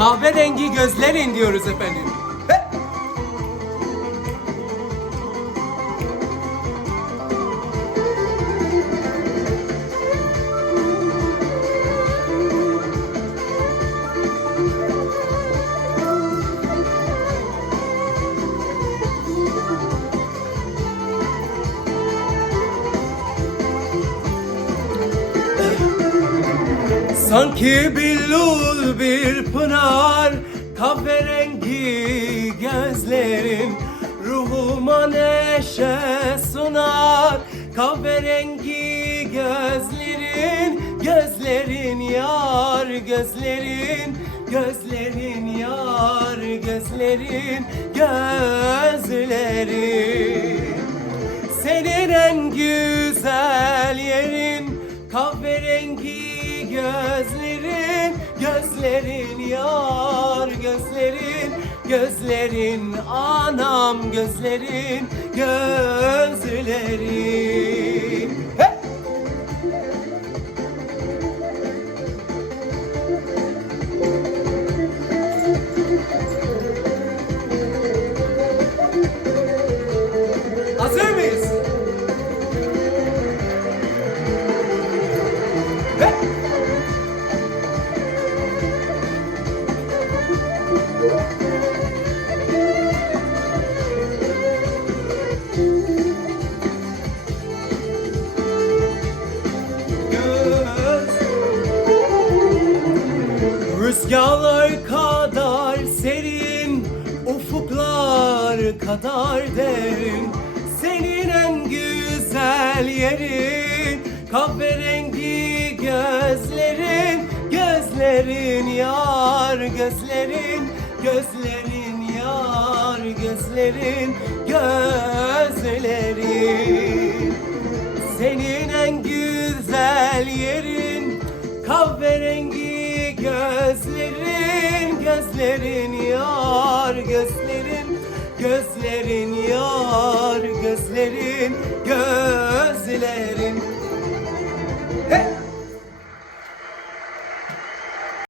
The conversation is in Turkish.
kahverengi gözlerin diyoruz efendim. He! Sanki billur bir pınar Kahverengi gözlerin Ruhuma neşe sunar. Kahverengi gözlerin Gözlerin yar gözlerin Gözlerin yar gözlerin Gözlerin. Senin en güzel yerin kahverengi gözlerin Gözlerin yar gözlerin Gözlerin anam gözlerin Gözlerin Rüzgarlar kadar serin Ufuklar kadar derin. Senin en güzel yerin Kahverengi gözlerin Gözlerin yar gözlerin Gözlerin yar gözlerin Gözlerin. Senin en güzel yerin kahverengi gözlerin gözlerin yar gözlerin gözlerin yar gözlerin gözlerin